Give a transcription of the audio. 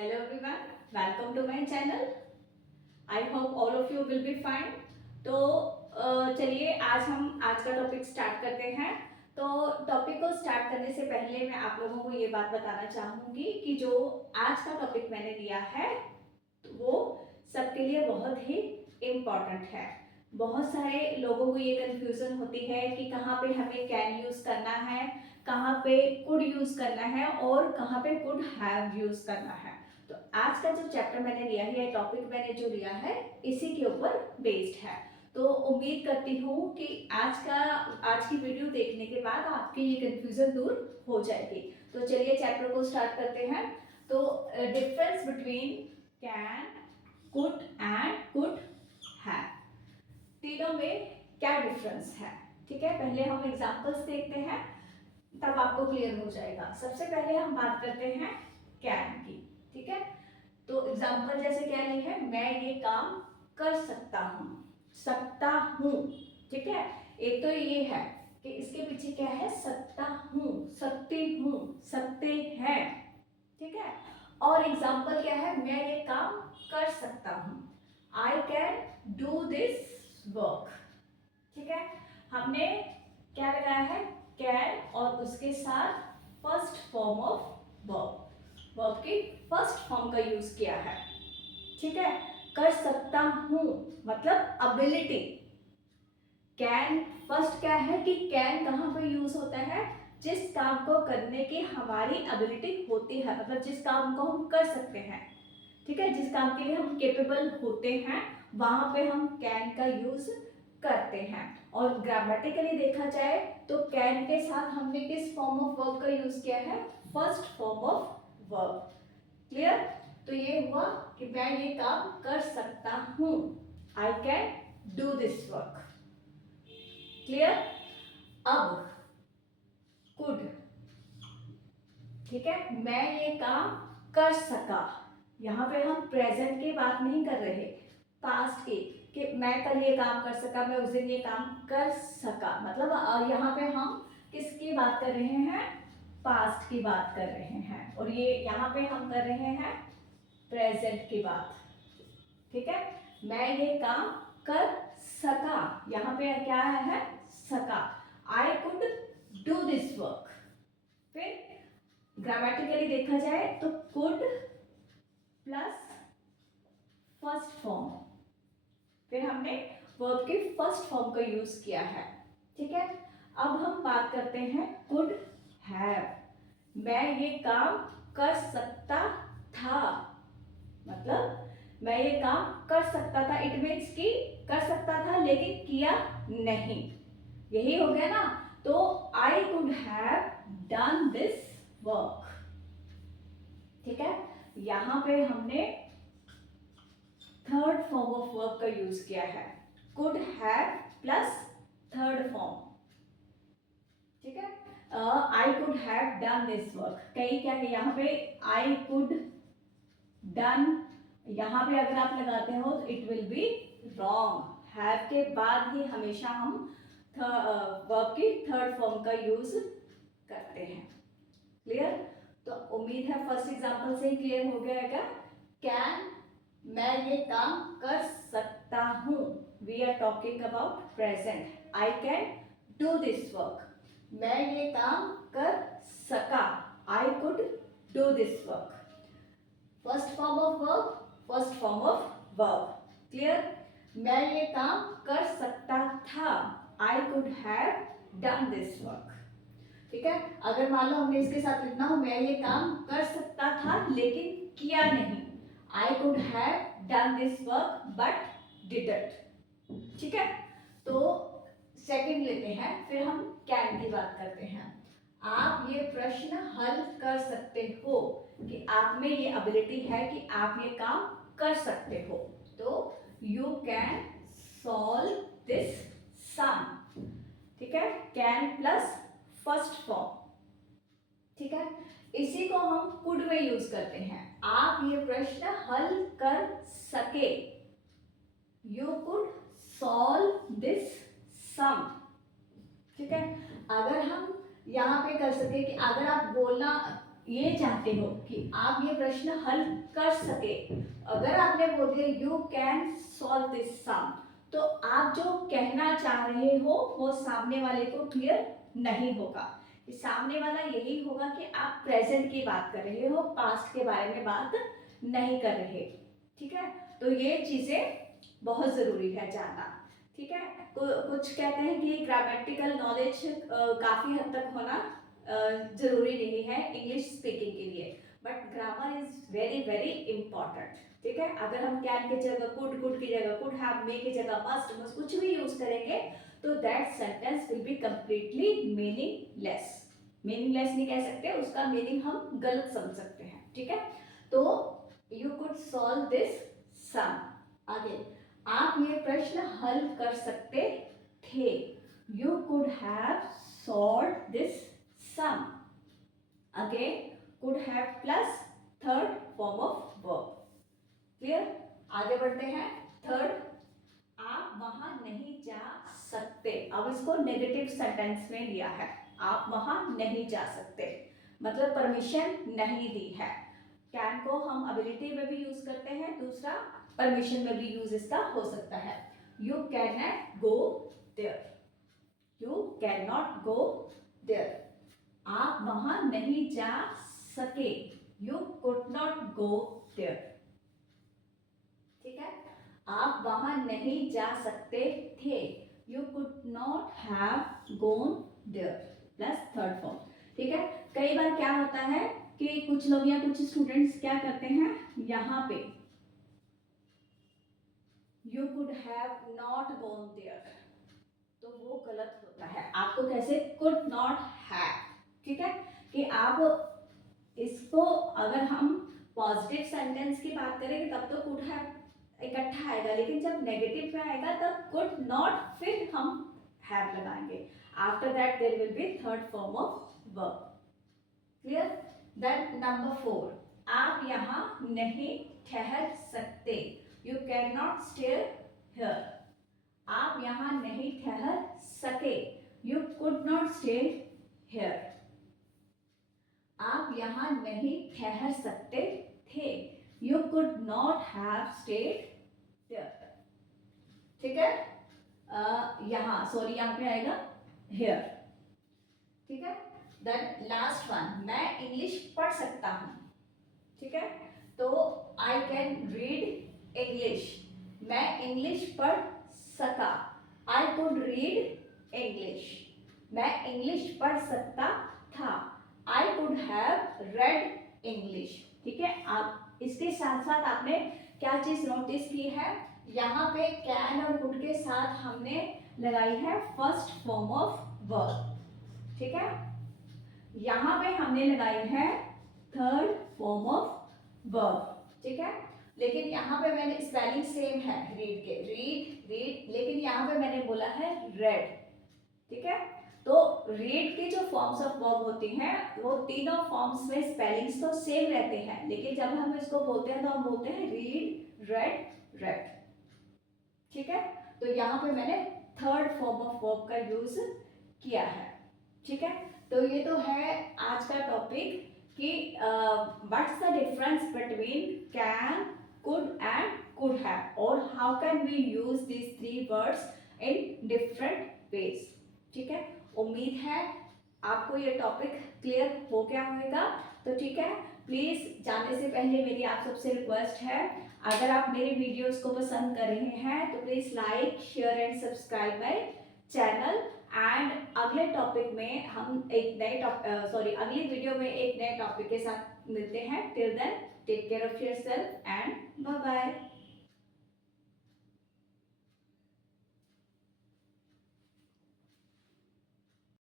Hello everyone, welcome to my channel. I hope all of you will be fine. तो चलिए आज हम आज का टॉपिक स्टार्ट करते हैं। तो टॉपिक को स्टार्ट करने से पहले मैं आप लोगों को ये बात बताना चाहूँगी कि जो आज का टॉपिक मैंने लिया है वो सबके लिए बहुत ही इम्पॉर्टेंट है। बहुत सारे लोगों को ये कंफ्यूजन होती है कि कहाँ पे हमें कैन यूज़ करना है, कहाँ पे कुड यूज़ करना है और कहाँ पे कुड हैव यूज़ करना है। तो आज का जो चैप्टर मैंने लिया है, टॉपिक मैंने जो लिया है, इसी के ऊपर बेस्ड है। तो उम्मीद करती हूँ कि आज की वीडियो देखने के बाद आपकी ये कंफ्यूजन दूर हो जाएगी। तो चलिए चैप्टर को स्टार्ट करते हैं। तो difference between can, could and could have, तीनों में क्या डिफरेंस है। ठीक है, पहले हम एग्जांपल्स देखते हैं, तब आपको क्लियर हो जाएगा। सबसे पहले हम बात करते हैं कैन की। ठीक है, तो एग्जांपल जैसे क्या ली है, मैं ये काम कर सकता हूँ, सकता हूँ। ठीक है, एक तो ये है कि इसके पीछे क्या है, सकता हूँ, सकती हूँ, सकते हैं। ठीक है, और एग्जांपल क्या है, मैं ये काम कर सकता हूँ, आई कैन डू दिस वर्क। ठीक है, हमने क्या लगाया है, कैन, और उसके साथ first form of verb, verb की फर्स्ट फॉर्म का यूज किया है। ठीक है, कर सकता हूं मतलब अबिलिटी। कैन फर्स्ट क्या है कि कैन कहां पर यूज होता है, जिस काम को करने की हमारी एबिलिटी होती है, मतलब जिस काम को हम कर सकते हैं। ठीक है, जिस काम के लिए हम केपेबल होते हैं वहां पे हम कैन का यूज करते हैं। और ग्रामेटिकली देखा जाए तो कैन के साथ हमने किस फॉर्म ऑफ वर्ब का यूज किया है, first form of verb. Clear, तो ये हुआ कि मैं ये काम कर सकता हूं, आई can do this work. Clear, अब कुड। ठीक है, मैं ये काम कर सका, यहाँ पे हम प्रेजेंट की बात नहीं कर रहे, पास्ट की, कि मैं कल ये काम कर सका, मैं उस दिन ये काम कर सका। मतलब यहाँ पे हम किसकी बात कर रहे हैं, पास्ट की बात कर रहे हैं, और ये यहाँ पे हम कर रहे हैं प्रेजेंट की बात। ठीक है, मैं ये काम कर सका, यहाँ पे क्या है, सका, I could do this work. फिर ग्रामेटिकली देखा जाए तो कुड प्लस फर्स्ट फॉर्म, फिर हमने वर्ब के फर्स्ट फॉर्म का यूज किया है। ठीक है, अब हम बात करते हैं कुड हैव, मैं ये काम कर सकता था, मतलब मैं ये काम कर सकता था, इट मीन्स कि कर सकता था लेकिन किया नहीं, यही हो गया ना। तो आई could have done this work. ठीक है, यहां पे हमने थर्ड फॉर्म ऑफ वर्ब का यूज किया है, could have plus third form. ठीक है, आई could have done this work, कहीं क्या है यहाँ पे आई कुड डन, यहाँ पे अगर आप लगाते हो तो it will be wrong. Have के बाद ही हमेशा हम वर्ब की थर्ड फॉर्म का यूज करते हैं। क्लियर, तो उम्मीद है फर्स्ट एग्जांपल से ही क्लियर हो गया है क्या। कैन, मैं ये काम कर सकता हूँ, we are talking about present, I can do this work, मैं ये काम कर सका, I could do this work. First form of verb, first form of verb. Clear, मैं ये काम कर सकता था, I could have done this work. ठीक है, अगर मान लो हमने इसके साथ लिखना हो, मैं ये काम कर सकता था लेकिन किया नहीं, आई could have done this work but didn't. ठीक है, तो सेकंड लेते हैं, फिर हम कैन की बात करते हैं। आप ये प्रश्न हल कर सकते हो कि आप में ये एबिलिटी है कि आप ये काम कर सकते हो, तो यू कैन सॉल्व दिस सम। ठीक है, कैन प्लस फर्स्ट फॉर्म। ठीक है, इसी को हम कुड में यूज करते हैं, आप ये प्रश्न हल कर सके, यू कुड सॉल्व दिस सम। ठीक है, अगर हम यहाँ पे कर सके कि अगर आप बोलना ये चाहते हो कि आप ये प्रश्न हल कर सके, अगर आपने बोल दिया यू कैन सॉल्व दिस सम, तो आप जो कहना चाह रहे हो वो सामने वाले को क्लियर नहीं होगा। सामने वाला यही होगा कि आप प्रेजेंट की बात कर रहे हो, पास्ट के बारे में बात नहीं कर रहे। ठीक है, तो ये चीजें बहुत जरूरी है जानना। ठीक है, कुछ कहते हैं कि ग्रामेटिकल नॉलेज काफी हद तक होना जरूरी नहीं है इंग्लिश स्पीकिंग के लिए, but grammar is very very important. ठीक है, अगर हम कैन की जगह कुड की जगह कुड हैव, मे की जगह मस्ट कुछ भी यूज करेंगे तो that sentence will be completely meaningless. Meaningless नहीं कह सकते, उसका मीनिंग हम गलत समझ सकते हैं। ठीक है, तो you could solve this sum. आगे, आप ये प्रश्न हल कर सकते थे, you could have solve this sum. Again could have plus third form of verb. Clear, आगे बढ़ते हैं। थर्ड, आप वहां नहीं जा सकते। अब इसको नेगेटिव सेंटेंस में लिया है, आप वहां नहीं जा सकते मतलब परमिशन नहीं दी है। कैन को हम एबिलिटी में भी यूज करते हैं, दूसरा परमिशन में भी यूज इसका हो सकता है। You can not go there, you can not go there, आप वहां नहीं जा सके, you could not go there. ठीक है, आप वहां नहीं जा सकते थे, you could not have gone there, plus third form. ठीक है, कई बार क्या होता है कि कुछ लोग या कुछ स्टूडेंट्स क्या करते हैं, यहाँ पे you could have not gone there, तो वो गलत होता है। आपको कैसे कुड नॉट हैव, ठीक है, कि आप इसको अगर हम पॉजिटिव सेंटेंस की बात करेंगे तब तो कुड हैव इकट्ठा आएगा, लेकिन जब नेगेटिव में आएगा तब कुड नॉट फिर हम हैव लगाएंगे। After that there will be third form of verb. Clear. Then number 4, आप यहाँ नहीं ठहर सकते, you can not stay here, आप यहाँ नहीं ठहर सके, you could not stay here, आप यहाँ नहीं ठहर सकते थे, you could not have stayed there. ठीक है, यहाँ सॉरी यहाँ पे आएगा हियर। ठीक है, देन लास्ट वन, मैं इंग्लिश पढ़ सकता हूँ। ठीक है, तो आई कैन रीड इंग्लिश, मैं इंग्लिश पढ़ सका, आई कुड रीड इंग्लिश, मैं इंग्लिश पढ़ सकता था, I could have read English. ठीक है, आप इसके साथ साथ आपने क्या चीज नोटिस की है, यहाँ पे कैन और कुड के साथ हमने लगाई है फर्स्ट फॉर्म ऑफ वर्ब। ठीक है, यहाँ पे हमने लगाई है थर्ड फॉर्म ऑफ वर्ब। ठीक है, लेकिन यहाँ पे मैंने स्पेलिंग सेम है रीड के, रीड, लेकिन यहाँ पे मैंने बोला है रेड। ठीक है, तो रीड की जो फॉर्म्स ऑफ वर्ब होती हैं वो तीनों फॉर्म्स में स्पेलिंग्स तो सेम रहते हैं, लेकिन जब हम इसको बोलते हैं तो हम बोलते हैं रीड, रेड, रेड। ठीक है, तो यहाँ पे मैंने थर्ड फॉर्म ऑफ वर्ब का यूज किया है। ठीक है, तो ये तो है आज का टॉपिक कि what's the difference between can, could and could have, और how can we use this three words in different ways. ठीक है, उम्मीद है आपको ये टॉपिक क्लियर हो गया होगा। तो ठीक है, प्लीज जाने से पहले मेरी आप सबसे रिक्वेस्ट है, अगर आप मेरे वीडियोस को पसंद कर रहे हैं तो please like, share and subscribe my channel. And अगले टॉपिक में हम एक नए अगली वीडियो में एक नए टॉपिक के साथ मिलते हैं। Till then take care of yourself and